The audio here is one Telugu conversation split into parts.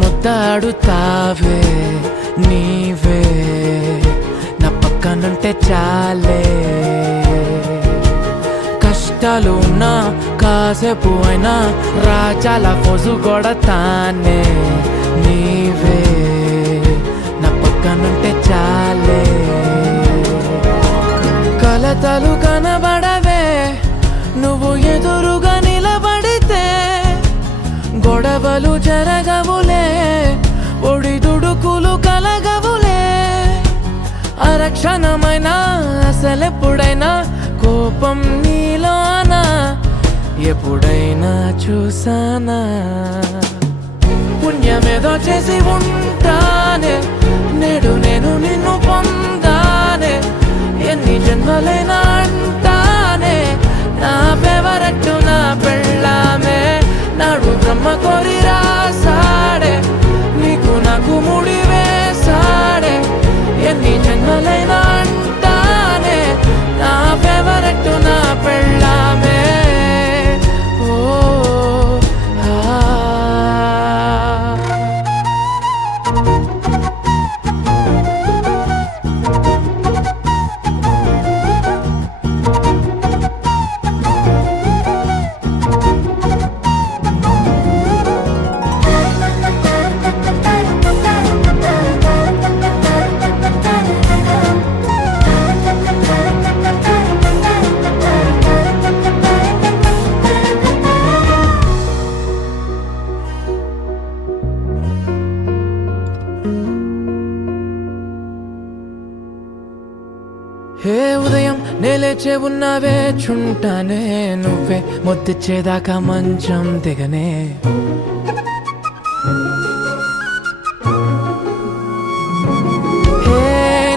ముద్దాడుతావే నీవే నా పక్కనుంటే చాలే కష్టాలు ఉన్నా కాసేపు అయినా రాజాల ఫోజు కొడతానే నీవే నా పక్కనుంటే చాలే కలతలు కనబడవే నువ్వు ఎదురుగా నిలబడితే గొడవలు జరగవులే ఒడిదుడుకులు కలగవులే అరక్షణమైనా అసలెప్పుడైనా కోపం నీలోనా ఎప్పుడైనా చూసానా పుణ్యమేదో చేసి ఉంటానే నేడు నేను నిన్ను పొందానే ఎన్ని జన్మలైనా అంటానే నా ఫేవరెట్ నా పెళ్ళామే నాడు బ్రహ్మ కోరి రాసాడే నీకు నాకు ముడి వేసాడే ఎన్ని జన్మలైనా అంటానే నా ఫేవరెట్ నా పెళ్ళామే ఓ హే ఉదయం నేలేచే ఉన్నావే చుంటానే నువ్వే ముద్దిచ్చేదాకా మంచం దిగనే హే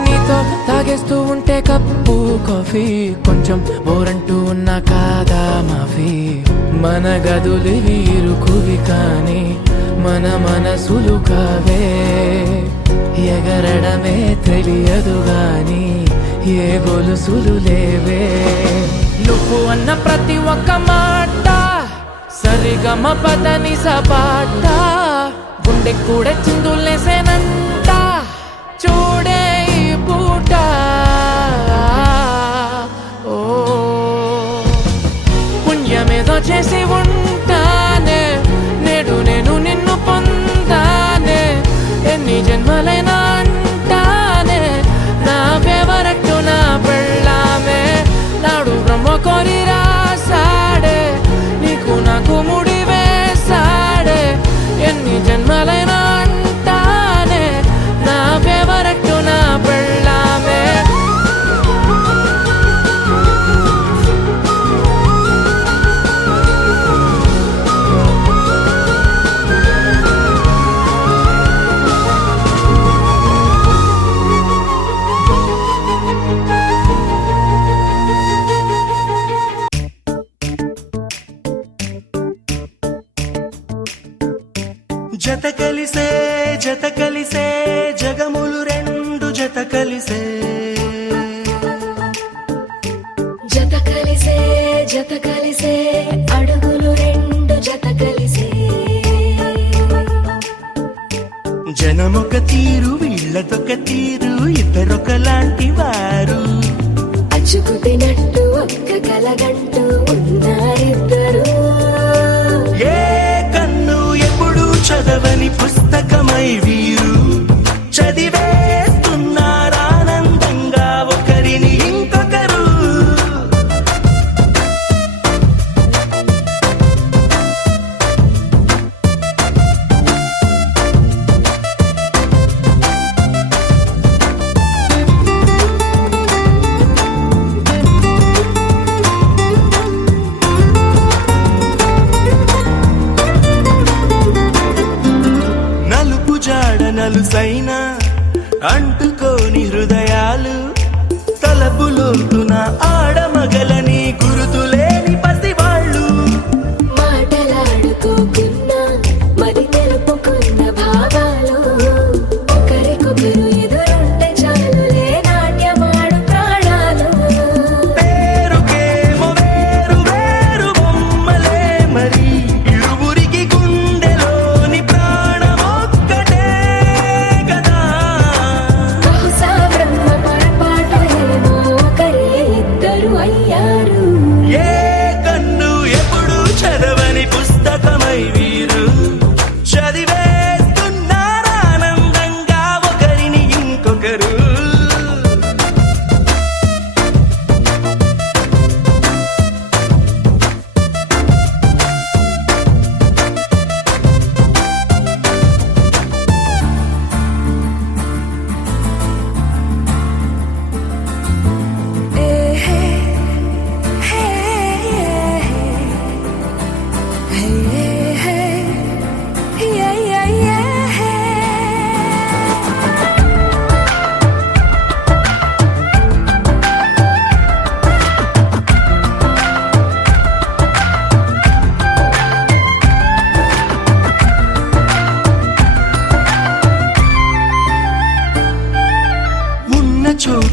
నీతో తాగేస్తూ ఉంటే కప్పు కాఫీ కొంచెం బోరంటూ ఉన్నా కాదా మాఫీ మన గదులివి ఇరుకువి కానీ మన మనసులు కావే ఎగరడమే తెలియదు గాని ఏ గొలుసులు లేవే నువ్వు అన్న ప్రతి ఒక్క మాట సరిగమ పదని సపాట గుండె కూడా చిందులేసేనంట చూడే ఈ పూట ఓ పుణ్యమేదో చేసి ఉంటానే నేడు నేను నిన్ను పొందానే ఎన్ని జన్మలైనా అంటానే నా ఫేవరెట్ నా పెళ్ళామే నాడు బ్రహ్మ కోరి రాసాడే నీకు నాకు ముడి వేసాడే ఎన్ని జన్మలైనా అంటానే నా ఫేవరెట్ నా పెళ్ళామే జత కలిసే జగములు రెండు జత కలిసే జత కలిసే అడుగులు రెండు జత కలిసే జనమొక తీరు వీళ్ళదొక తీరు ఇద్దరొకలాంటి వారు అచ్చుకు తినట్టు ఒక్క కలగంటూ ఉన్నారిద్దరు ఏ కన్ను ఎప్పుడు చదవని పుస్తకమై వీరు చదివేస్తున్నారానందంగా ఒకరిని ఇంకొకరు నలుసైన అంటుకోని హృదయాలు తలపులోతున ఆడమగలని గురుతులేని పసివాళ్ళు మాటలాడుకోకున్నా మరి తెలుపుకున్న భావాలు ఒకరికొకరు ఎదురుంటే చాలులే నాట్యమాడు ప్రాణాలు పేరుకేమో వేరు వేరు బొమ్మలే మరి ఇరువురికి గుండెలోని ప్రాణమో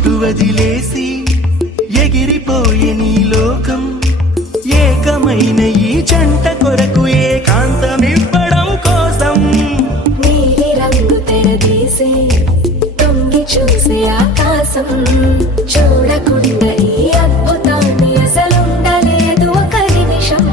చుట్టు వదిలేసి ఎగిరిపోయే నీ లోకం ఏకమైన ఈ జంట కొరకు ఏకాంతమివ్వడం కోసం నీలి రంగు తెరదీసే తొంగి చూసే ఆకాశం చూడకుండా ఈ అద్భుతాన్ని అసలుండలేదు ఒక నిమిషం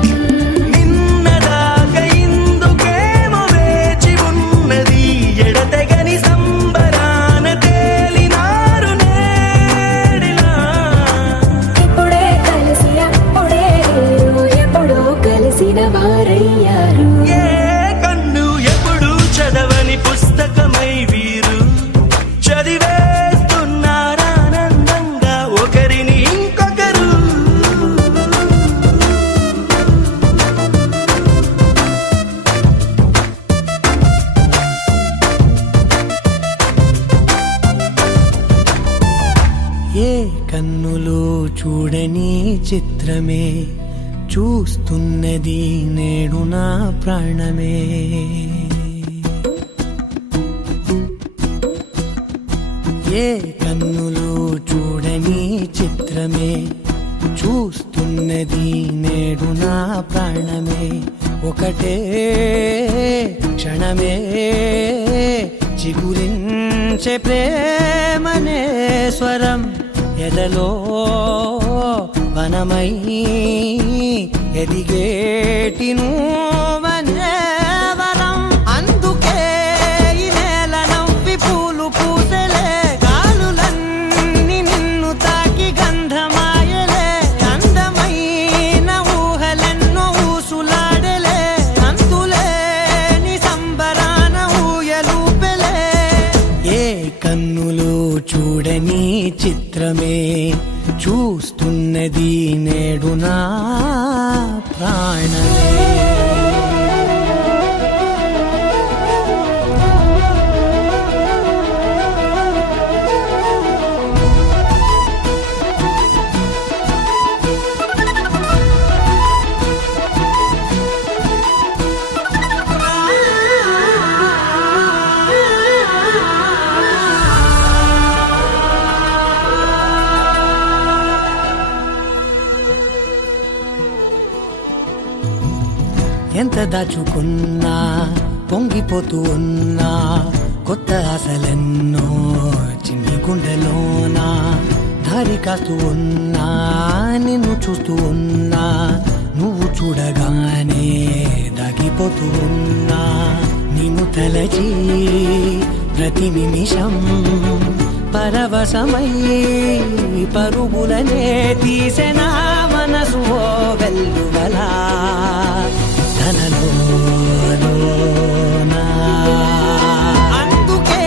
నిన్నదాకా ఇందుకేమో వేచి ఉన్నది ఎడతెగని సంబరాన తేలినారు నేడిలా ఇప్పుడే కలిసి అప్పుడే లేరు ఎప్పుడో కలిసిన వారయ్యారు ఏ కన్ను ఎప్పుడు చదవని పుస్తకమై వీరు చదివేస్తున్నారానందంగా ఒకరిని ఇంకొకరు ఏ కన్నులు చూడని చిత్రమే చూస్తున్నది నేడు నా ప్రాణమే ఏ కన్నులు చూడని చిత్రమే చూస్తున్నది నేడు నా ప్రాణమే ఒకటే క్షణమే చిగురించే ప్రేమనే స్వరం ఎదలో వనమై ఎదిగేటి నువ్వనే వరం అందుకే ఈ నేల నవ్వి పూలు పూసెలే గాలులన్నీ నిన్ను తాకి గంధమాయలే అందమైన ఊహలెన్నో ఊసులాడలే అంతులేని సంబరాన ఊయలూపెలే ఏ కన్నులు చూడని చిత్రమే చూస్తున్నది నేడు నా ప్రాణమే ఎంత దాచుకున్నా పొంగిపోతూ ఉన్నా కొత్త ఆశలెన్నో చిన్ని గుండెలోనా దారి కాస్తూ ఉన్నా నిన్ను చూస్తూ ఉన్నా నువ్వు చూడగానే దాగిపోతూ ఉన్నా నిన్ను తలచి ప్రతి నిమిషం పరవశమై పరుగులనే తీసెనా మనసు ఓ వెల్లువలా తనలోనా అందుకే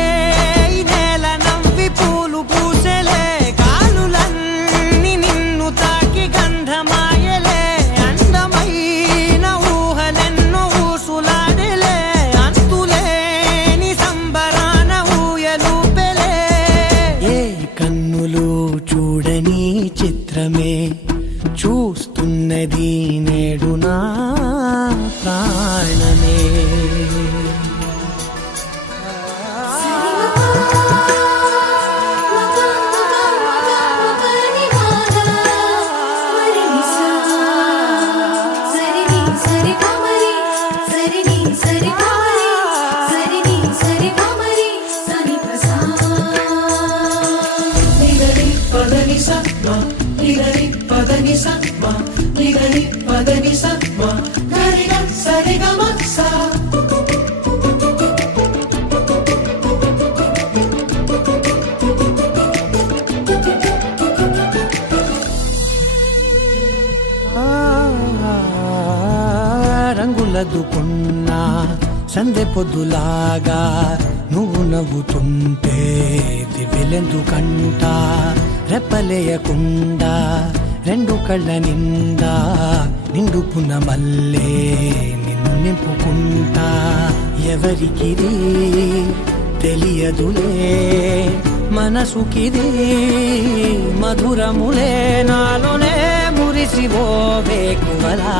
ఈ నేల నవ్వి పూలు పూసెలే గాలులన్నీ నిన్ను తాకి గంధమాయలే అందమైన ఊహలెన్నో ఊసులాడలే అంతులేని సంబరాన ఊయలూపెలే ఏ కన్నులు చూడని చిత్రమే చూస్తున్నది నేడు నా ప్రాణమే రంగులదుకున్నా సందె పొద్దులాగా నువ్వు నవ్వుతుంటే దివ్వెలెందుకంట రెప్పలేయకుండా రెండు కళ్ళ నిండా నిండుకున్న మల్లే నిన్ను నింపుకుంటా ఎవరికిది తెలియదులే మనసుకిది మధురములే నాలోనే మురిసివో వేకువలా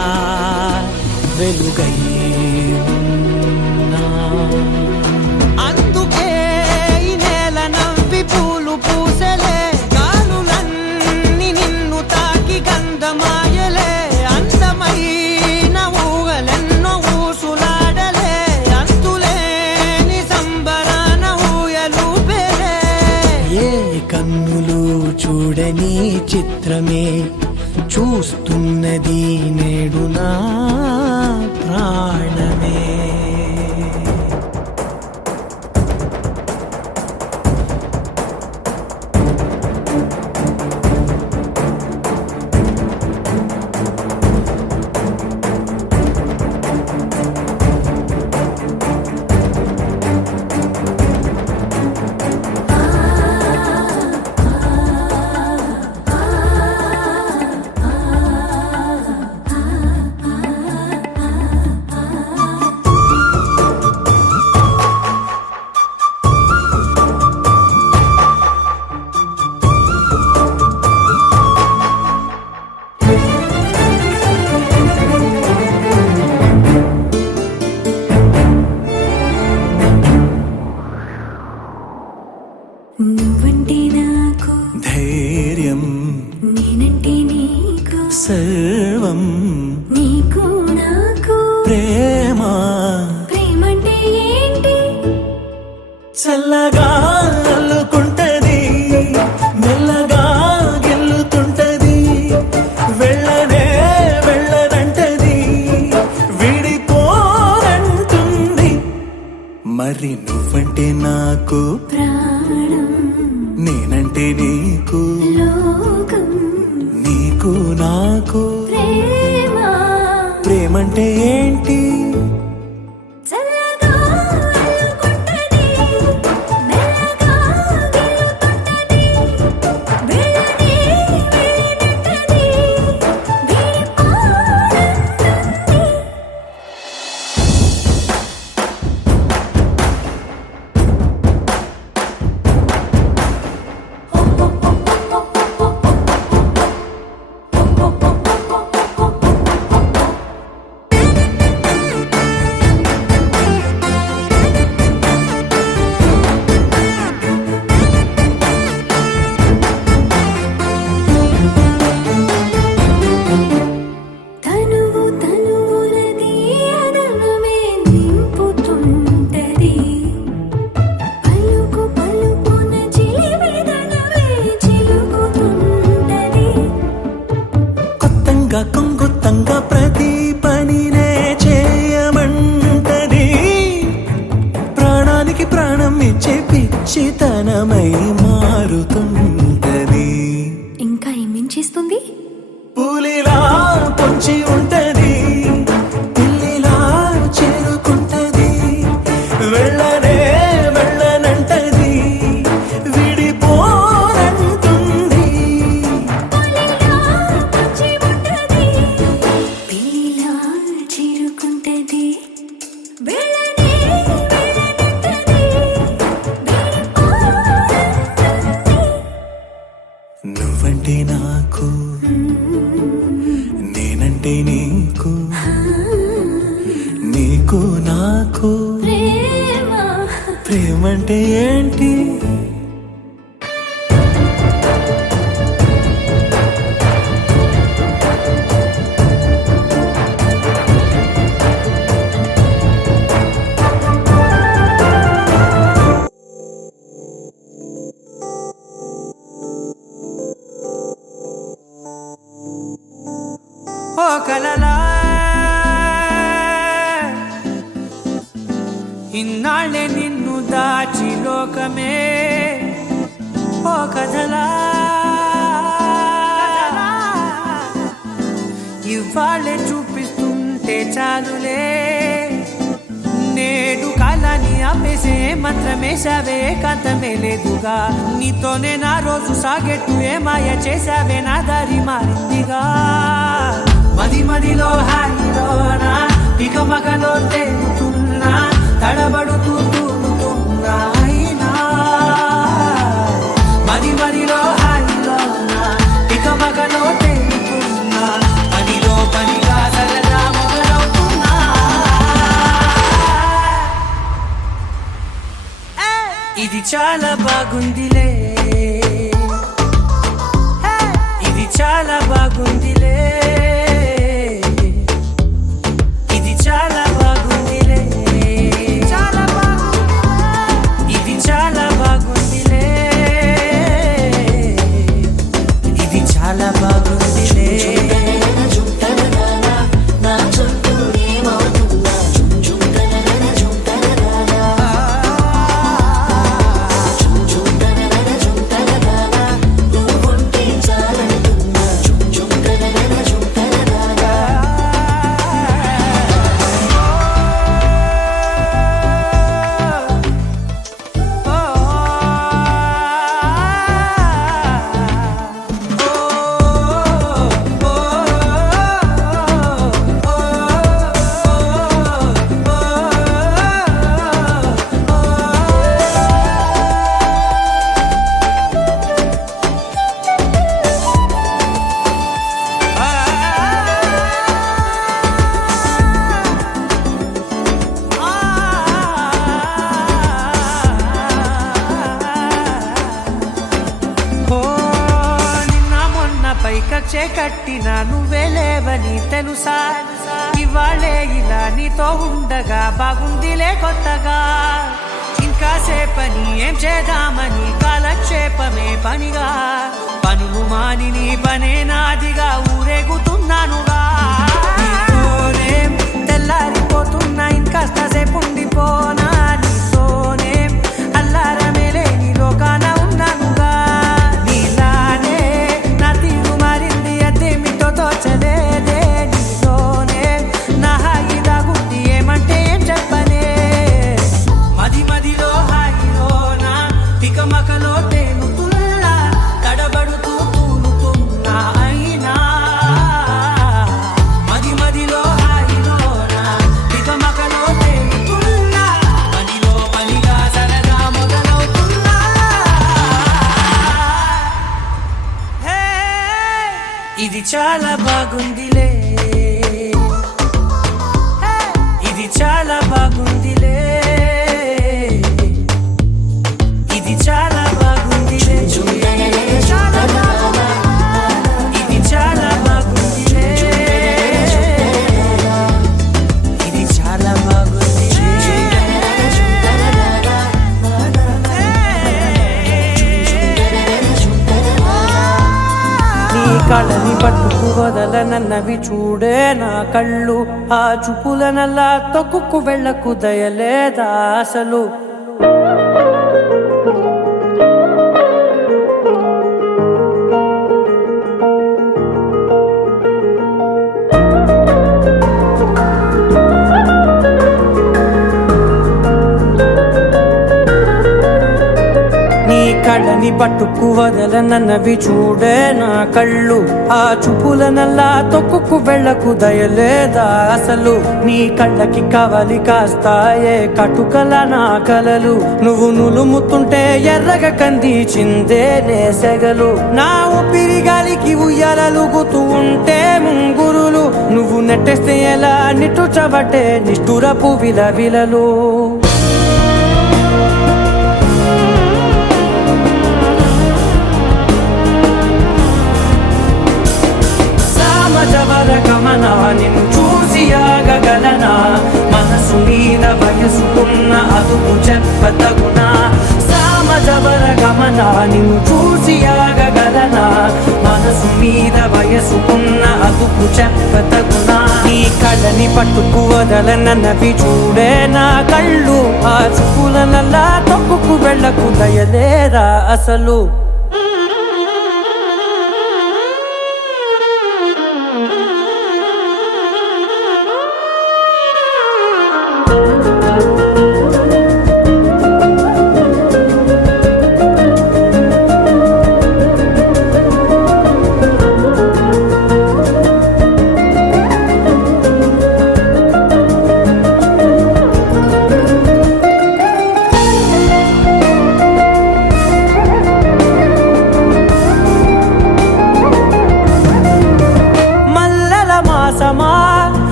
వెలుగై ఉన్నా అందుకే ఈ నేల నవ్వి పూలు పూసెలే కన్నులు చూడని చిత్రమే చూస్తున్నది నేడు నా ప్రాణమే. నువ్వంటే నాకు ధైర్యం, నేనంటే నీకు సర్వం, నీకు నాకు ప్రేమ ప్రేమంటే ఏంటి? చల్లగా అల్లుకుంటది, మెల్లగా గెల్లుతుంటది, వెళ్ళనే వెళ్ళనంటది, విడిపోనంటుంది. మరి నువ్వంటే నాకు ప్రాణం, నేనంటే నీకు, లోకం, నీకు నాకు ప్రేమ ప్రేమంటే ఏంటి? చల్లగా అల్లుకుంటది, మెల్లగా గెలుతుంటది, వెళ్ళనే వెళ్ళనంటది, విడిపోనంటుంది. తనువు తనువులది అదనమే నింపుతుంటది, పలుకు పలుకున చిలివిదనమే చిలుకుతుంటది. కొత్తంగా కొంగొత్తంగా ప్రతి పనినే చేయమంటది, ప్రాణానికి ప్రాణం ఇచ్చే పిచ్చితనమై మారుతుంటది. ఇంకా ఏమేం చేస్తుంది? పూలిలా పొంచి ఉంటది, పిల్లిలా చేరుకుంటది, వెళ్ళనే వెళ్ళనంటది, విడిపోనంటుంది. పులిలా పొంచి ఉంటది, పిల్లిలా చేరుకుంటది, వెళ్ళనే వెళ్ళనంటది, విడిపోనంటుంది. నువ్వంటే నాకు, నేనంటే నీకు, నీకు నాకు ప్రేమ ప్రేమంటే ఏంటి? ఓ కలలా ఇన్నాళ్ళే నిన్ను దాచి లోకమే, ఓ కథలా ఇవాళ్ళే చూపిస్తుంటే చాలులే, నేడు కాలాన్ని ఆపేసే మంత్రమేశావే కాంతమే లేదుగా, నీతోనే నా రోజు సాగెట్టు ఏ మాయ చేశావే నా దారి మారిందిగా. మది మదిలో హాయిలోనా ఇక మగలో తేలుతున్నా, తడబడుతూ తూలుతున్నా అయినా. మది మదిలో హాయిలోనా ఇక మగలో తేలుతున్నా, పనిలో పనిగా సరదా మొదలవుతున్నా. ఇది చాలా బాగుందిలే, ఇది చాలా బాగుందిలే, ఇది చాలా బాగుందిలే, చాలా బాగుందిలే, ఇది చాలా బాగుందిలే. ఆశే కట్టినా నువ్వే లేవని తెలుసా ఇవాళే ఇలా నీతో ఉండగా బాగుందిలే కొత్తగా ఇంకా సేపని ఏం చేద్దామని కాలక్షేపమే పనిగా పనులు మాని నీ పనే నాదిగా ఊరేగుతున్నానుగా నీతోనే తెల్లారిపోతున్నా ఇంకాస్త సేపు ఉండిపోనా నీతోనే అల్లారమే లేని లోకాన ఉన్నానుగా నీలానే నా తీరు మారింది అదేమిటో తోచలేదే నీతోనే నా హాయి దాగుంది ఏమంటే ఏం చెప్పనే మది మదిలో హాయిలోనా తికమకలో తేలుతున్నా తడబడుతూ తూలుతున్నా అయినా మది మదిలో హాయిలోనా తికమకలో తేలుతున్నా పనిలో పనిగా సరదా మొదలవుతున్నా హే ఇది చాలా బాగుందిలే హే ఇది చాలా బాగుందిలే ఇది చాలా బాగుందిలే చాలా బాగుంది ఇది చాలా బాగుందిలే ఇది చాలా బాగుందిలే నీ కళ్ళని పట్టుకు వదలనన్నవి చూడే నా కళ్ళు ఆ చూపులనల్లా తొక్కుకు వెళ్ళకు దయలేదా అసలు నీ కళ్ళని పట్టుకు వదలనన్నవి చూడే నా కళ్ళు ఆ చూపులనల్లా తొక్కుకు వెళ్ళకు దయలేదా అసలు నీ కళ్ళకి కవలి కాస్తాయే కటుకల నా కలలు నువ్వు నులుముతుంటే ఎర్రగ కందిచిందే నేసెగలు నా ఊపిరి గాలికి ఉయ్యాలలుగుతూ ఉంటే ముంగురులు నువ్వు నెట్టేస్తే ఎలా నిట్టుచబట్టే నిష్ఠురపు విలవిలలు సామజవర గమన నిన్ను చూసి ఆగగలనా మనసు మీద వయసుకున్న అదుపు చెప్పతగునా సామజవర గమన నిన్ను చూసి ఆగగలనా మనసు మీద వయసుకున్న అదుపు చెప్పతగునా నీ కళ్ళని పట్టుకు వదలనన్నవి చూడే నా కళ్ళు ఆ చూపులనల్లా తొక్కుకు వెళ్ళకు దయలేరా అసలు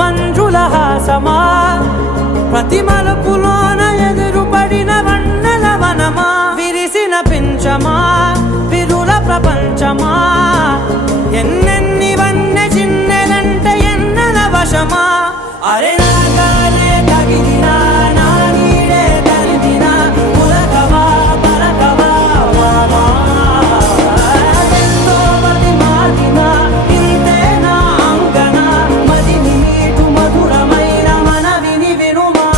మంజుల హాసమా ప్రతి మలుపులోన ఎదురుపడిన వన్నెల వనమా విరిసిన పించమా విరుల ప్రపంచమా ఎన్నెన్ని వన్నె చిన్నెలంటే ఎన్నెల వశమా అరే నాగాలే తగిలినా నా నీడే తరిమినా పులకవా పలకవా వామా ఎంతో మది మాటినా ఇంతే నా అంగన మదిని నీటు మధురమైన మనవిని వినుమా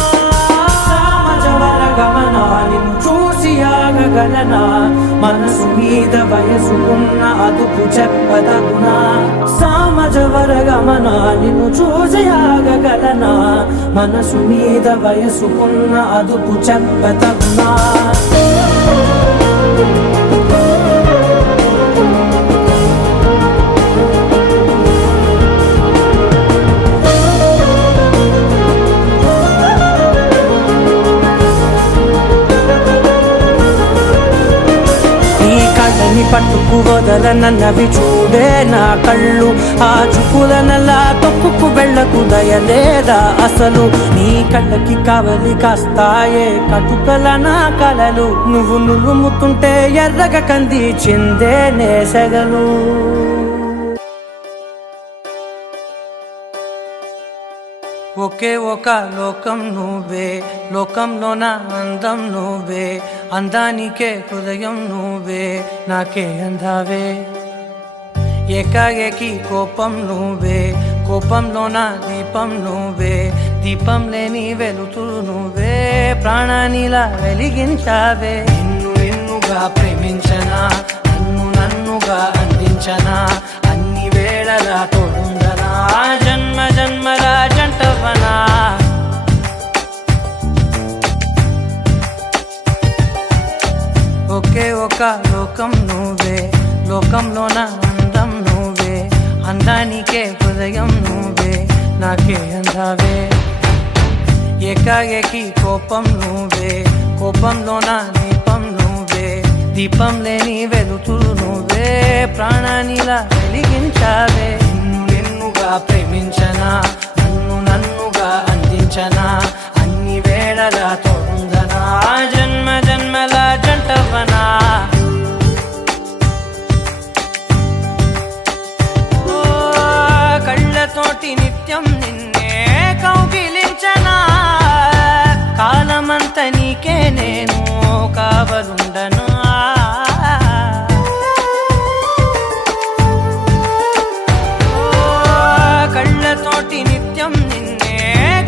సామజవర గమన నిన్ను చూసి ఆగగలనా మనసు మీద వయసుకున్న అదుపు చెప్పదగునా సామజవర గమన నిన్ను చూసి ఆగగలనా మనసు మీద వయసుకున్న అదుపు చెప్పదగునా పట్టుకు వదలనన్నవి చూడే నా కళ్ళు ఆ చూపులనల్లా తొక్కుకు వెళ్ళకు దయలేదా అసలు నీ కళ్ళకి కవలి కాస్తాయే కటుకల నా కలలు నువ్వు నులుముతుంటే ఎర్రగ కంది చిందే నేసెగలు ఒకే ఒక లోకం నువ్వే, లోకంలోన అందం నువ్వే, అందానికే హృదయం నువ్వే, నాకే అందావే. ఏకాఏకి కోపం నువ్వే, కోపంలోన దీపం నువ్వే, దీపం లేని వెలుతురు నువ్వే, ప్రాణానిలా వెలిగించావే. నిన్నుగా ప్రేమించనా, నన్నుగా అందించనా, అన్ని వేళలా తోడుండనా, జన్మ జన్మల జంటవనా. ఒకే ఒక లోకం నువ్వే, లోకంలోన అందం నువ్వే, అందానికే హృదయం నువ్వే, నాకే అందావే. ఏకాఏకి కోపం నువ్వే, కోపంలోన దీపం నువ్వే, దీపం లేని వెలుతురు నువ్వే, ప్రాణానిలా వెలిగించావే. నిన్నుగా ప్రేమించనా, నన్నుగా అందించనా, అన్ని వేళలా తోడుందనా, జన్మ జన్మల జంటవనా. ఓ కళ్ళతోటి నిత్యం నిన్నే కౌగిలించనా, కాలమంత నీకే నేను కావలుండనా. కళ్ళతోటి నిత్యం నిన్నే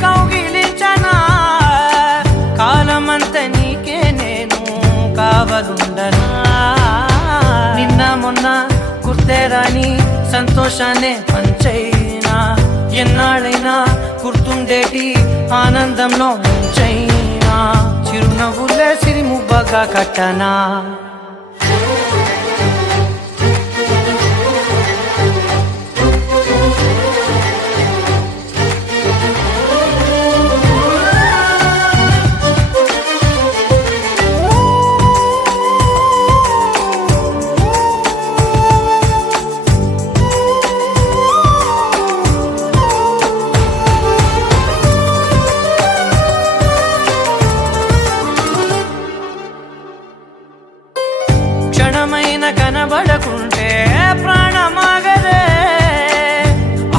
కౌగిలించనా, కాలమంత నీకే నేను కావలుండనా. నిన్న మొన్న గుర్తే రాని సంతోషాన్నే పంచైనా, ఎన్నాళ్ళైనా గుర్తుండేటి ఆనందంలో ముంచైనా, చిరునవ్వులే సిరిముబ్బగా కట్టనా. క్షణమైన కనబడకుంటే ప్రాణమాగదే,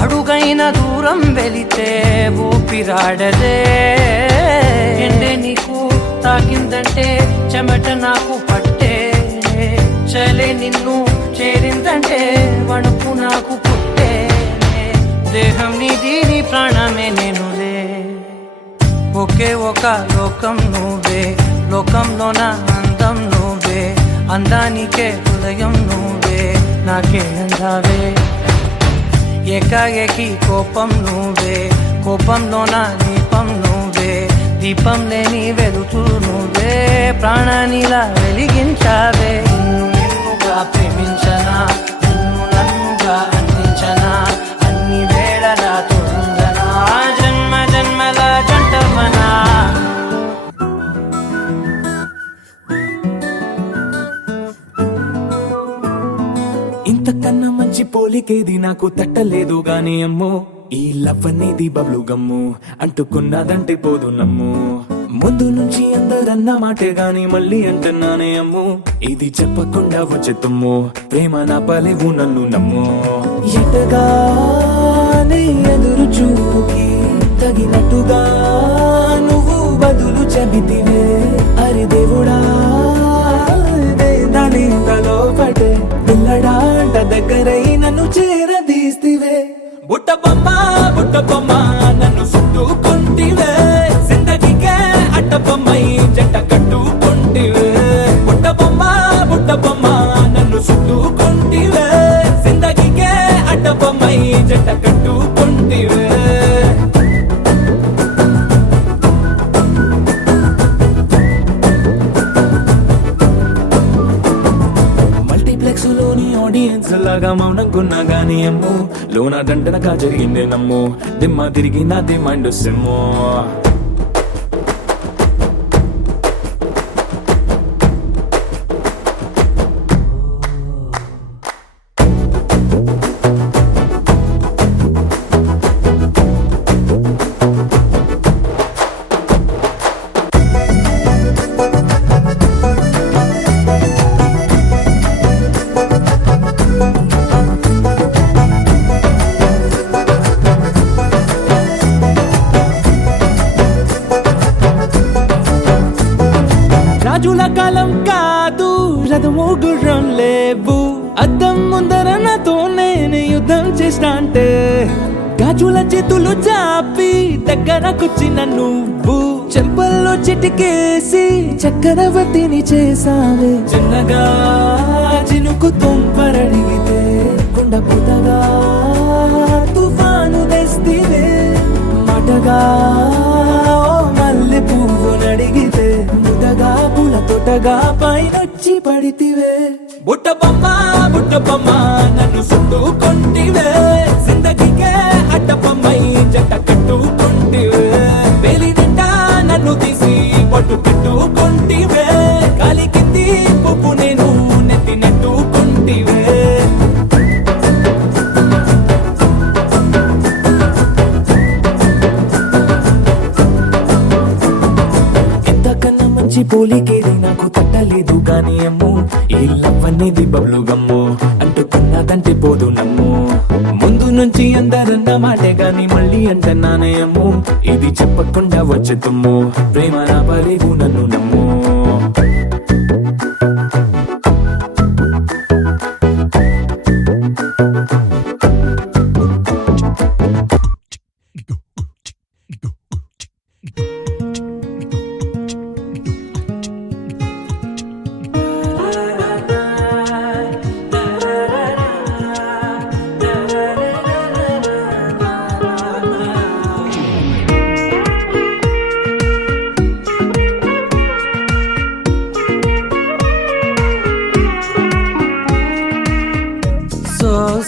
అడుగైన దూరం వెళితే ఊపిరాడదే. ఎండే నీకు తాకిందంటే చెమట నాకు పట్టే, చలే నిన్ను చేరిందంటే వణుకు నాకు పుట్టే, దేహం నీది నీ ప్రాణమే నేనులే. ఒకే ఒక లోకం నువ్వే, లోకంలోన అందం నువ్వే, అందానికే హృదయం నువ్వే, నాకే అందావే. ఏకాఏకి కోపం నువ్వే, కోపంలోన దీపం నువ్వే, దీపం లేని వెలుతురు నువ్వే, ప్రాణానిలా వెలిగించావే. నిన్నుగా ప్రేమించనా, నన్నుగా అందించనా, అన్ని వేళలా తోడుందనా, జన్మ జన్మల జంటవనా. ఇంతకన్నా మంచి పోలికేది నాకు తట్టలేదు గాని అమ్మో, ఈ లవ్ అనేది బబ్లు గమ్ము, అంటుకున్నదంటే పోదు నమ్ము. ముందు నుంచి అందరన్న మాటే గాని మళ్ళీ అంటున్నానే అమ్ము, ఇది చెప్పకుండా వచ్చే తుమ్ము, ప్రేమ నా పలేవు నన్ను నమ్ము. ఎటగానే ఎదురు చూపుకి తగినట్టుగా నువ్వు బదులు చెబితివే, అరి దేవుడా దాని తలో పటే పిల్లడాంట దగ్గరై నన్ను చేరదీస్తివే. బుట్ట బొమ్మ నన్ను చుట్టుకుంటివే, జిందగీకే అట్ట బొమ్మై జంట కట్టుకుంటివే. బుట్ట బొమ్మ నన్ను చుట్టుకుంటివే, జిందగీకే అట్ట బొమ్మై జంట కట్టుకుంటివే. లోని ఆడియన్స్ లాగా మౌనంకున్నా గానీ అమ్ము, లోన దండనగా జరిగిందే నమ్ము, దిమ్మ తిరిగి నాది మైండ్ సిమ్ము. రాజుల కాలం కాదు, రథము గుర్రం లేవు, అద్దం ముందర నాతో నేను యుద్ధం చేస్తా అంటే గాజుల చేతులు చాపి దగ్గరకొచ్చిన నువ్వు చెంపల్లో చిటికేసి చక్రవర్తిని చేసావే. చిన్నగా చినుకు తుంపరడిగితే కొండ పుతగా తుఫాను తెస్తివే. మాటగా ఓ మల్లె పువ్వు నడిగితే ముదగా పూల తోటగా పైనొచ్చి పడితివే. బుట్ట బొమ్మ నన్ను చుట్టుకొంటివే, జిందగీకే అడ్డపమ్మై జంట కట్టుకొంటివే. వేలి నిండా నన్ను తీసి పట్టు పెట్టుకొంటివే, గాలి కింది పువ్వు నేను నెత్తి నెట్టుకొంటివే. ఎంతకన్నా మంచి పోలికేది నాకు తట్టలేదు గాని అమ్మో, ఈ లవ్ అనేది బబ్లు గమ్ము అంటుకున్నదంటే పోదు నమ్ము. ముందు నుంచి అందరన్న మాటే గాని మళ్ళీ అంటున్నానే అమ్ము, ఇది చెప్పకుండా వచ్చే తుమ్ము, ప్రేమ రాబలేవు నన్ను నమ్ము.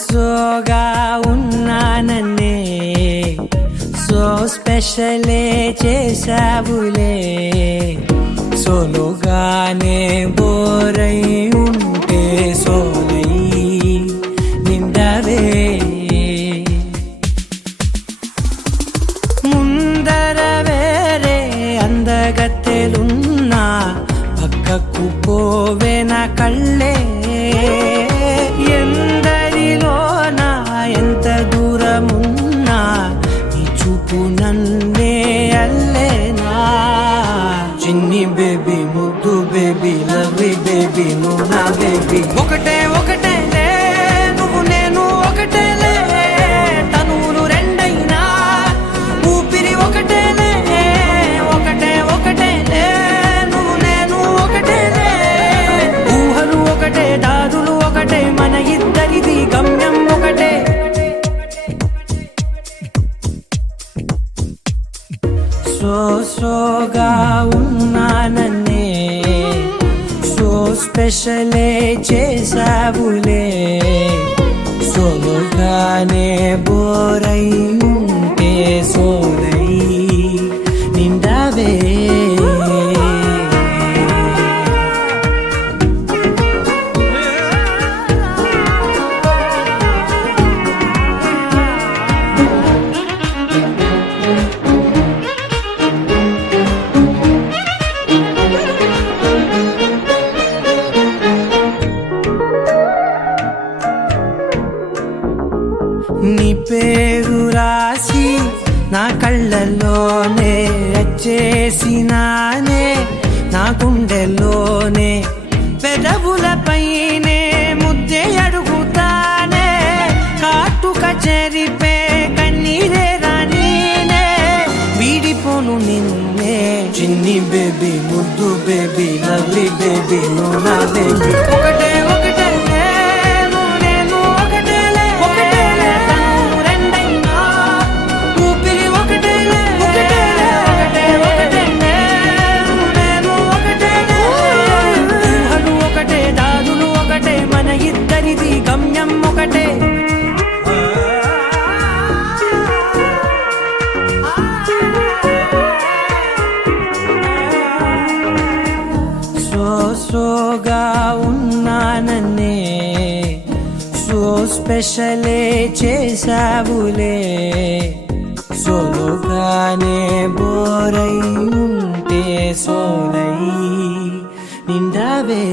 సోగా ఉన్నానన్నే సో స్పెషలే చేసావులే. సోలోగానే బోరై ఉంటే సోలై నిండవే. ముందర వేరే అందగత్తెలున్నా పక్కకు పోవే నా కళ్ళే. ఎందరిలోనా ఎంత దూరమున్నా నీ చూపు నన్నే అల్లేనా. చిన్ని బేబీ ముద్దు బేబీ లవ్లీ బేబీ నువ్వు నా బేబీ. ఒకటే ఒకటేలే నువ్వు నేను ఒకటేలే, తనువులు రెండైనా ఊపిరి ఒకటేలే. ఒకటే ఒకటేలే నువ్వు నేను ఒకటేలే, ఊహలు ఒకటే దారులు ఒకటే, మన ఇద్దరిది గమ్యం ఒకటే. సోగా ఉన్నానన్నే సో స్పెషలే చేసావులే. సోలోగానే బోరై ఉంటే సోలై నిండవే. నీ పేరు రాసి నా కళ్ళల్లోనే వచ్చేసినానే, నా గుండెల్లోనే పెదవులపైనే ముద్దే అడుగుతానే. కాటుక చెరిపే కన్నీరే రానీనే, వీడిపోను నిన్నే. చిన్ని బేబీ ముద్దు బేబీ లవ్లీ బేబీ నువ్వు నా బేబీ. ఒకటే ఒకటేలే నువ్వు నేను ఒకటేలే, ఒకటేలే తనువు రెండైనా ఊపిరి ఒకటేలే. ఒకటేలే ఒకటే ఒకటేలే నువ్వు నేను ఒకటేలే, ఊహలు ఒకటే దారులు ఒకటే, మన ఇద్దరిది గమ్యం ఒకటే. సోగా ఉన్నానన్నే సో స్పెషలే చేసావులే. సోలోగానే బోరై ఉంటే సోలై నిండవే.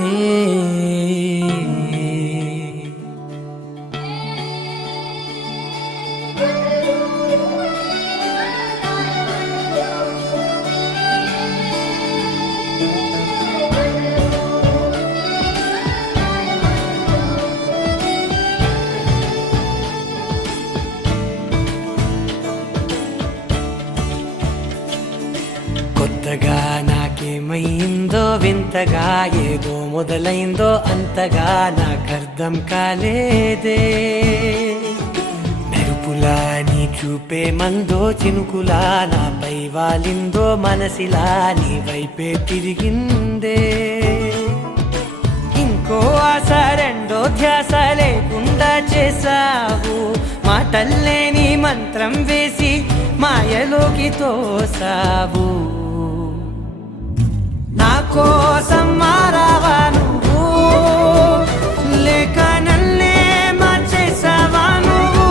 వింతగా ఏదో మొదలైందో అంతగా నాకర్థం కాలేదే మెరుపులా నీ చూపే మందో చినుకులా నాపై వాలిందో మనసిలా నీ వైపే తిరిగిందే ఇంకో ఆశ రెండో ధ్యాస లేకుండా చేసావు మాటల్లేని మంత్రం వేసి మాయలోకి తోసావు నా కోసం మారావా నువ్వు లేక నన్నే మార్చేసావా నువ్వు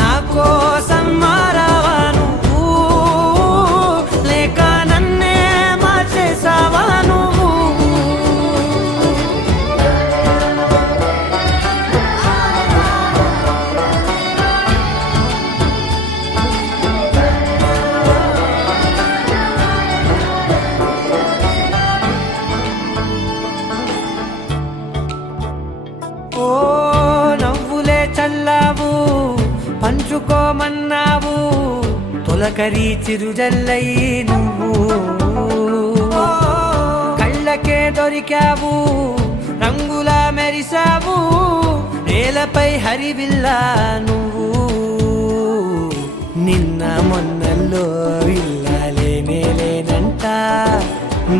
నా కోసం మారావా నువ్వు లేక నన్నే మార్చేసావా నువ్వు ఓ నవ్వులే చల్లావు పంచుకోమన్నావు తొలకరి చిరుజల్లై నువ్వు కళ్ళకే దొరికావు రంగులా మెరిసావు నేలపై హరివిల్లా నువ్వు నిన్న మొన్నల్లో ఇల్లాలేనే లేనంట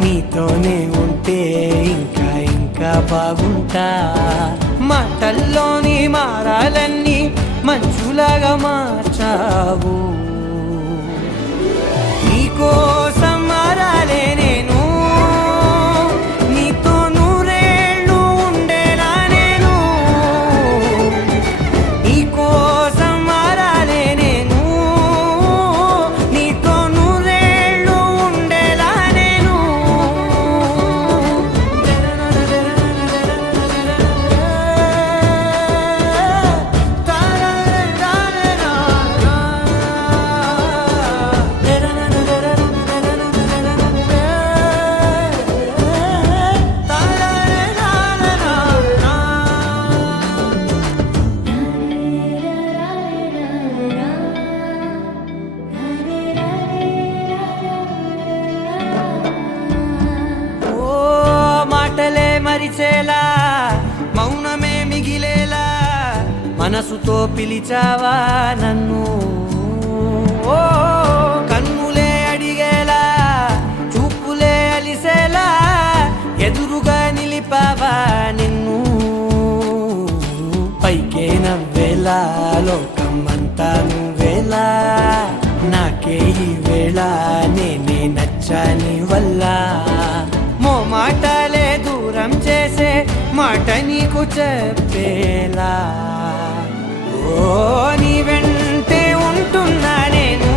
నీతోనే ఉంటే ఇంకా ఇంకా బాగుంటా మాటల్లోని మారాలన్నీ మంచులాగా మార్చావు నీకోసం మారాలే నేను నీతో నూరేళ్ళు ఉండేలా నేను నీకోసం మారాలే నేను నీతో నూరేళ్ళు ఉండేలా నేను ఓ మాటలే మరిచేలా మౌనమే మిగిలేలా మనసుతో పిలిచావా నన్ను ఓ కన్నులే అడిగేలా చూపులే అలిసేలా ఎదురుగా నిలిపావా నిన్ను పైకే నవ్వేలా లోకమంతా నువ్వేలా నాకే ఈ వేళ నేనే నచ్చాని వల్ల మాటలే దూరం చేసే మాట నీకు చెప్పేలా ఓ నీ వెంటే ఉంటున్నా నేను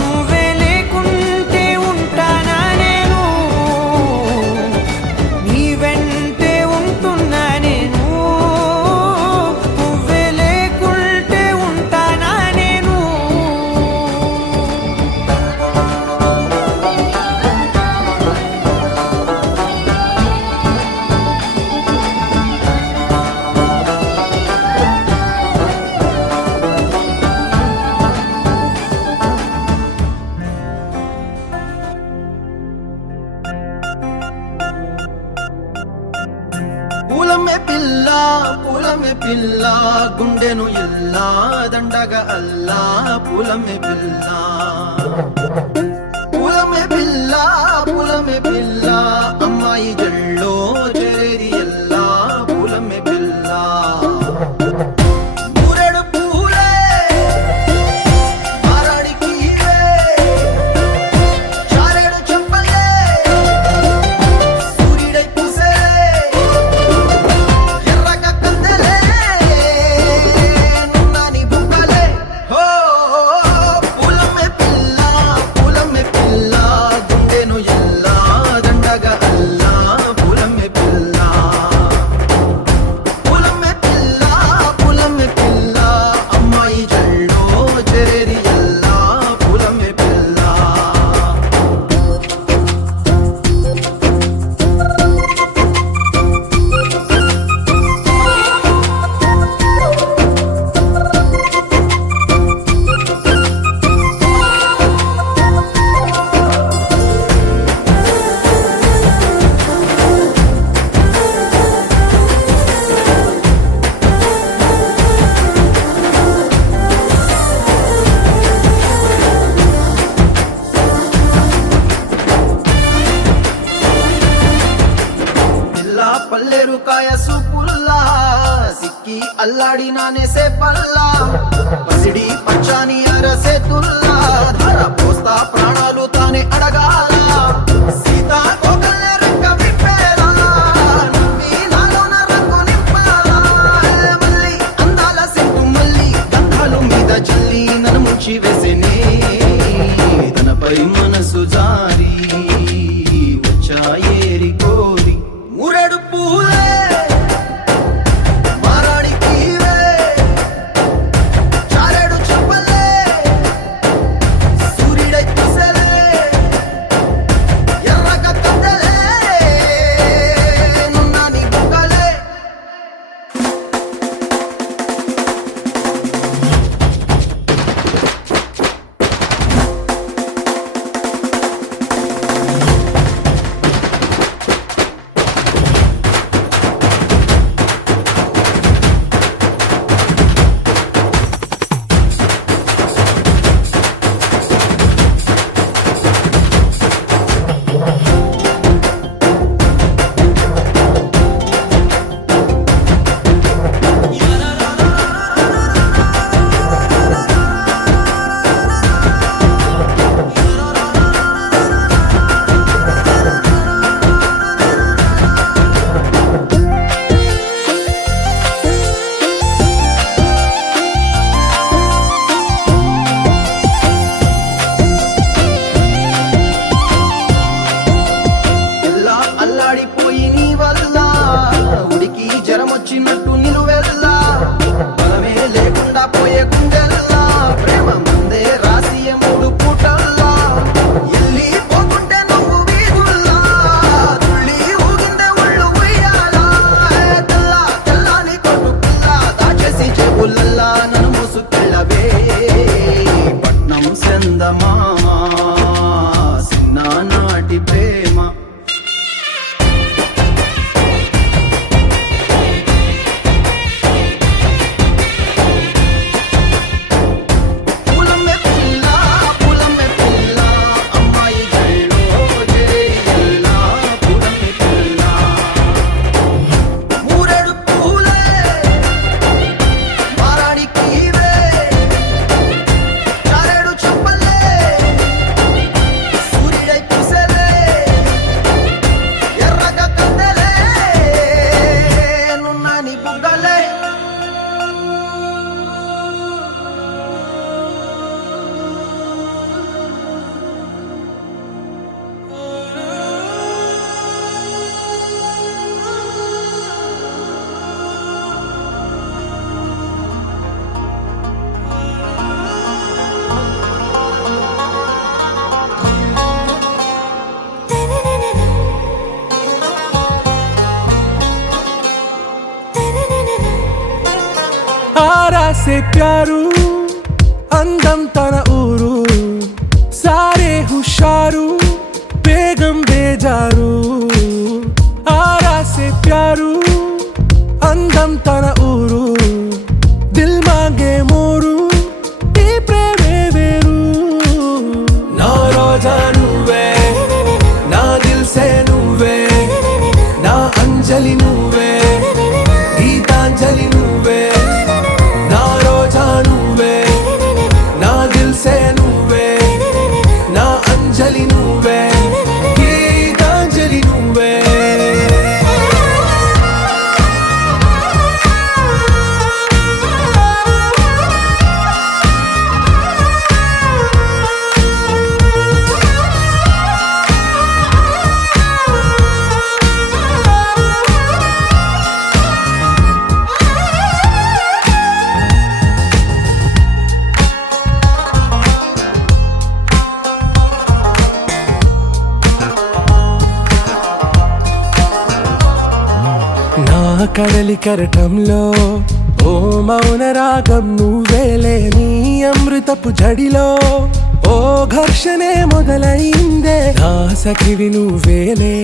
నువ్వే లేకుంటే ఉంటానా నేను నీ వెంటే ఉంటున్నా నేను నువ్వే లేకుంటే ఉంటానా నేను పూలమే పిల్ల గుండెను ఇల్లా దండగా అల్లా పూలమే పిల్ల పూలమే పిల్ల అమ్మాయి జల్లో చేరేది ఎల్లా పూలమే పిల్ల ఊరెడు పూలే మారాడికి చారేడు చెప్పలే సూర్యుడై పూసే ఎర్రగా కందలే నున్నాని బుక్కలే హో పూలమే పిల్ల గుండెను ఎల్లా దండగా అల్లా వయసు పుల్లా సిక్కి అల్లాడినానే సే పల్లా పసిడి పచ్చాని అరసే తుల్లా ధర పోస్తా ప్రాణాలు తానే అడగాల సీతా కోకల్లె రెక్క విప్పేలా నవ్వి నాలోన రంగు నింపాలా మళ్ళీ అందాల సింపు మళ్ళీ గంధాలు మీద జల్లి నన్ను ముంచి వేసేనే తనపై మనసు జారి వచ్చా ఏరి కోరి మురెడు పూలే మారాడికి చారెడు చెప్పలే సూర్యుడై కుసలే ఎర్రగా కద్దలే నున్నాని బుగ్గలే ఎల్లా అల్లాడిపోయి నీ వల్ల ఉడికి జరమొచ్చినట్టు నిలువెల్లా బలమే లేకుండా పోయే గుండెల్లా ప్రేమ ముందే రాసియ మూడు పూటల్లా ఎల్లి పోతుంటే నువ్వు వీధుల్లా తుళ్ళి ఊగిందే ఒళ్ళు ఉయ్యాలా తెల్లా తెల్లాని కొట్టు పిల్ల దాచేసి చెవులల్లా నన్ను మోసుకెళ్ళవే పట్నం సెందమామ చిన్ననాటి ప్రేమ పూలమ్మే పుల్ల అమ్మాయి జల్లో జేయల్లా పూలమ్మే పుల్ల మూరెడు పూలే మారాడికి చారెడు చెప్పలే సూర్యుడై కుసలే ఎర్రగా కద్దలే నున్నాని బుగ్గలే ఆరా సే ప్యారు అందం తన ఊరు సారే హుషారు బేగం బేజారు ఆరా సే ప్యారు అందం తన ఊరు దిల్ మాంగే మోరు ఈ ప్రేమే వేరు నా రోజా నువ్వే నా దిల్ సే నువ్వే నా అంజలి నువ్వే గీతాంజలి నువ్వే నా రోజా నువ్వే నా దిల్ సే నువ్వే నా అంజలి నువ్వే గీతాంజలి నువ్వే నా కడలి కరటంలో ఓ మౌన రాగం నువ్వేలే నీ అమృతపు జడిలో ఓ ఘర్షణే మొదలైందే నా సఖివి నువ్వేలే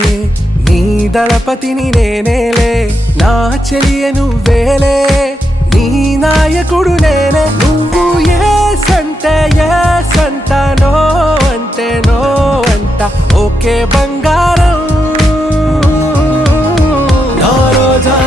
నీ దళపతిని నేనేలే నా చెలియ నువ్వేలే నీ నాయకుడు నేనే నువ్వు ఏ సంటే ఏ సంట నో అంటే నో అంట ఓకే బంగారం నా రోజా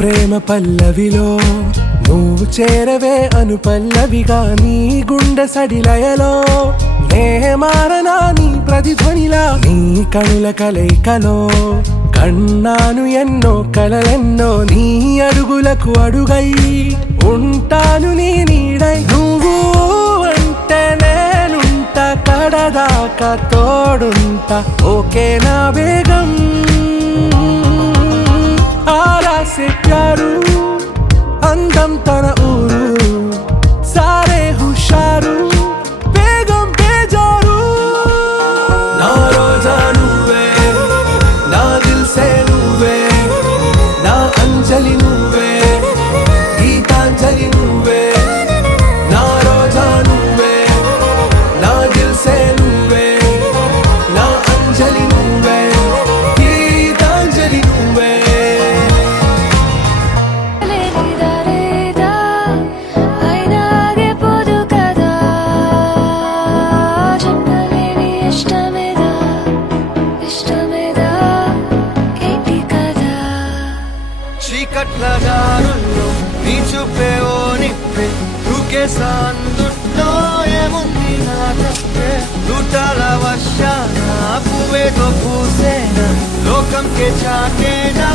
ప్రేమ పల్లవిలో నువ్వు చేరవే అను పల్లవిగా నీ గుండె సడిలయలో నే మారనా నీ ప్రతిధ్వనిలా నీ కనుల కలయికలో కన్నాను ఎన్నో కలలెన్నో నీ అడుగులకు అడుగై ఉంటాను నీ నీడై నువ్వు అంటే నేనుంట కడదాకా తోడుంట ఓకే నా బేగం आरा से प्यारू అందం తన ఊరు సారే హుషారు బేగం బేజారు నా రోజా నువ్వే నా దిల్ సే నువ్వే నా అంజలి నువ్వే గీతాంజలి నువ్వే నా రోజా నువ్వే నా దిల్ సే నువ్వే నా అంజలి నువ్వే గీతాంజలి నువ్వే లేనిదారేదా అయినాగే పోదు కదా చెప్పలేని ఇష్టమేదా ఏంటి కదా చీకట్ల దారుల్లో నీ చూపే ఓ నిప్పే దూకేసా అందుట్లో ఏముంది నా తప్పే దూటాల వర్షాన పువ్వేదో పూసేనా లోకంకే చాటేనా